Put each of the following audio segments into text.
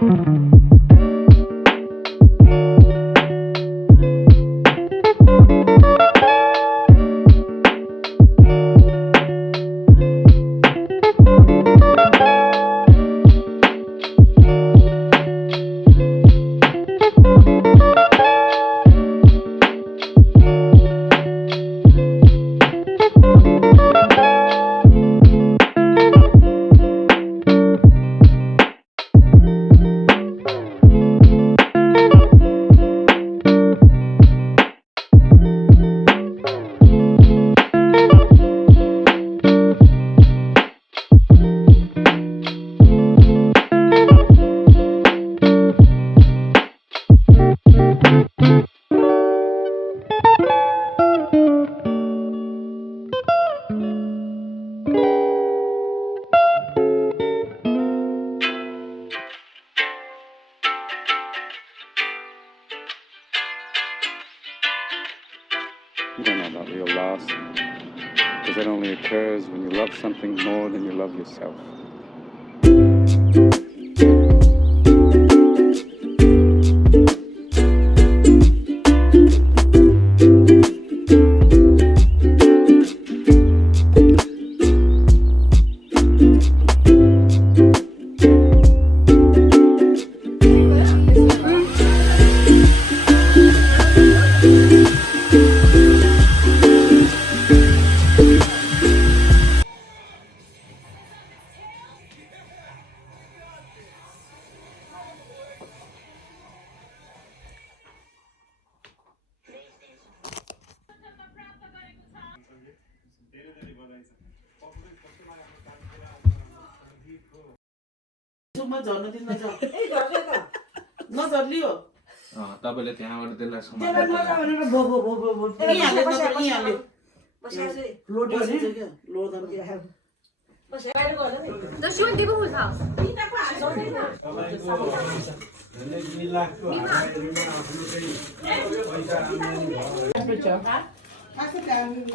You don't know about real loss, because that only occurs when you love something more than you love yourself. तपाईले त्यहाँबाट त्यसलाई Does she want neighborhood house?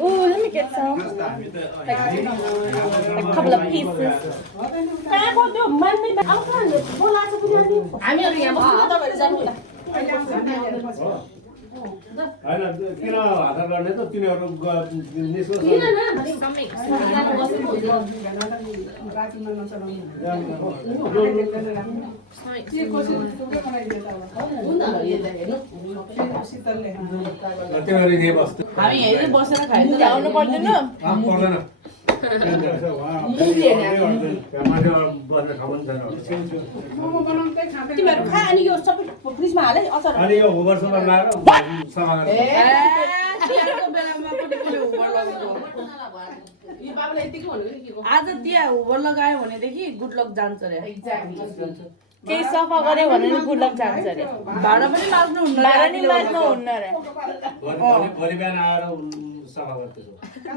Oh, let me get some. Like a couple of pieces. आज दिया over लगायो भनेदेखि good lock जान्छ रे केही सफा गर्यो भने गुड लक जान्छ रे भाडा पनि माग्नु हुन्न भाडा नि माग्नु हुन्न रे भोलि बिहान आएर सफा गर्दैछु Oh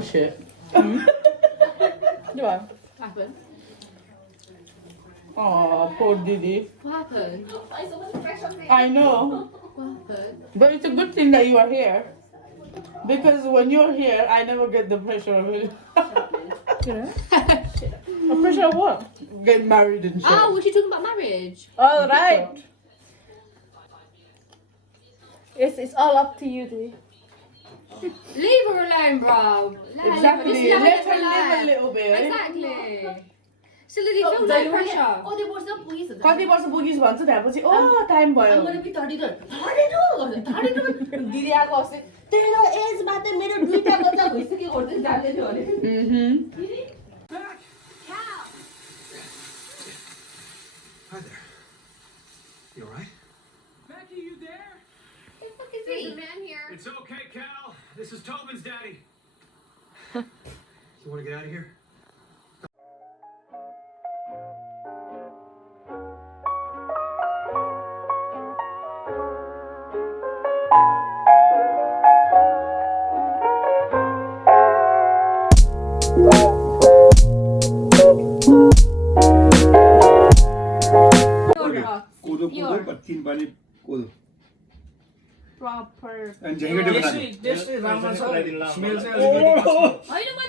shit. Yeah. What happened? Oh, poor Didi. What happened? I know. What happened? But it's a good thing that you are here. Because when you're here, I never get the pressure of it. The pressure of what? Get married and shit. Oh, was she talking about marriage? All right. It's all up to you, Didi. Leave her alone, bro. Exactly. Let her live a little bit. Exactly. So Lily, feel no pressure. Oh, they were some police. कति वर्ष पुगिस भन्छ त्यसपछि ओ time भयो I'm gonna be 32. 32. दिदी आको अस्ति तेरो as मात्रै मेरो दुईटा बच्चा भइसक्यो गर्दै जान्दै थियो अरे Hi there. You alright? Becky, you there? Who the fuck is he? There's a man here. It's okay, Cal. This is Tobin's daddy. You want to get out of here? कोदो कोदो पर 3 पानी कोदो Proper. अनि झैँगटे बनाएको टेस्टै राम्रो छ smell चाहिँ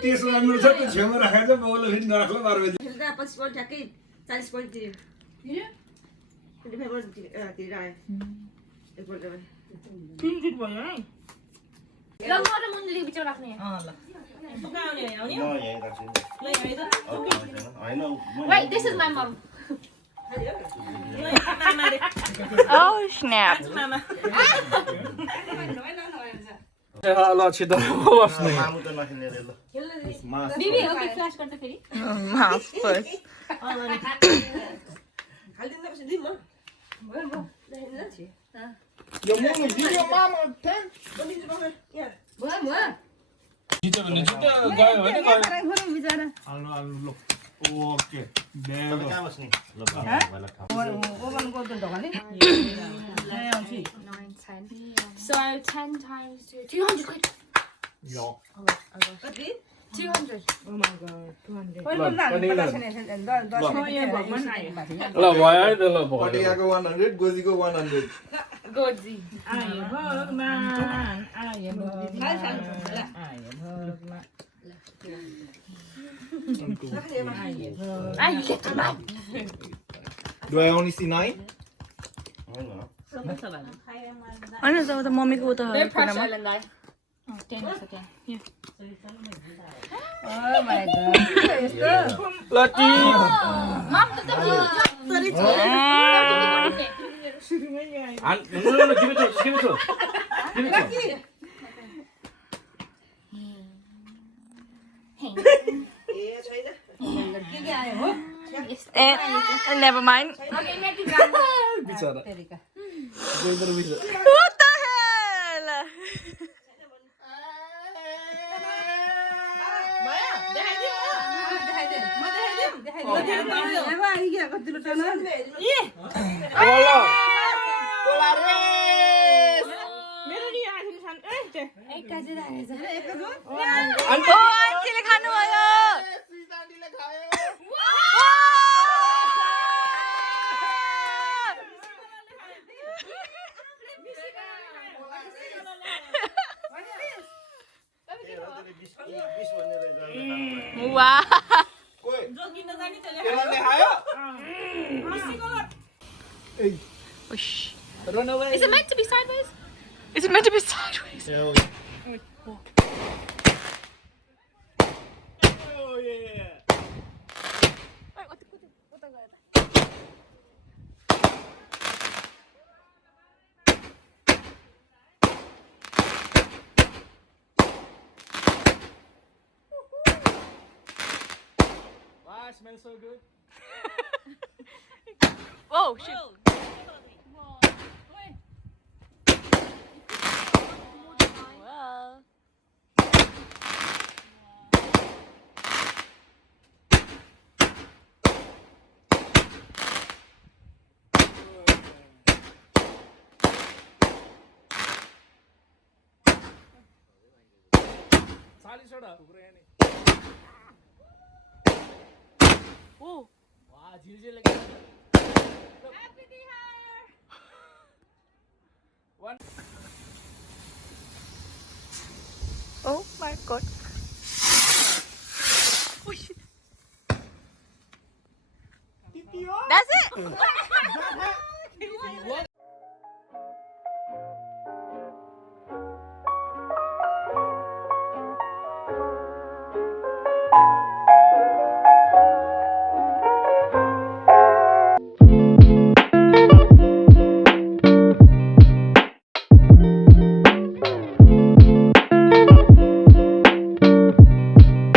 त्यस राम्रो छ त्यो छेउमा राखेर चाहिँ बाउले फेरि नराख्ला 12 बजे 25 पोइन्ट ठ्याक्कै 40 पोइन्ट तिर्यो 25 पोइन्ट तिरेर आयो एकपल्टमा 3 दिन भयो है ल म र मुन्डली बिचमा राख्ने ल पुगाउने आउने म यही राख्छु ल यही त हैन Wait, this is my mom. मामा रे Oh snap. मामा ल छिटो बस्नु मामु त नखिने रे ल Bibi, okay, flash गर्दा फेरि Mask first. हालिदिनु पर्छ दिम यो मोमो दियो मामा 10 छिटो भने छिटो गयो भने गयो हाल्नु हाल्नु ल ओके तपाईँ कहाँ बस्ने ल भाइलाई खाऊ 9 10. So 10 times 2 200 quid. यो 200. ल भयो है त ल भयो पटियाको 100 गोजीको 100 Godzi. आयो भगवान आयो भगवान I get mad. Do I only see 9? हैन जब त मम्मीको उता Very pressure island guy. Oh, 10 is okay. Here. Oh my god. लटी Mom, to the And no, give it to. Never mind. Okay, let me grab. बिचारा What the hell? मेरो नि आएको छैन एक काजी राखेछ आन्टीले खानुभयो वाह जोगिन जानी त त्यसले खायो Run away. Is it meant to be sideways? Is it meant to be sideways? Oh yeah. Wait, what the Wow, it smells so good. Oh shit. Well. साली छोड़ा उगरे नहीं Oh. वाह झिलझिल लगे Happy New Year. One. Oh my god. Oh shit. That's it.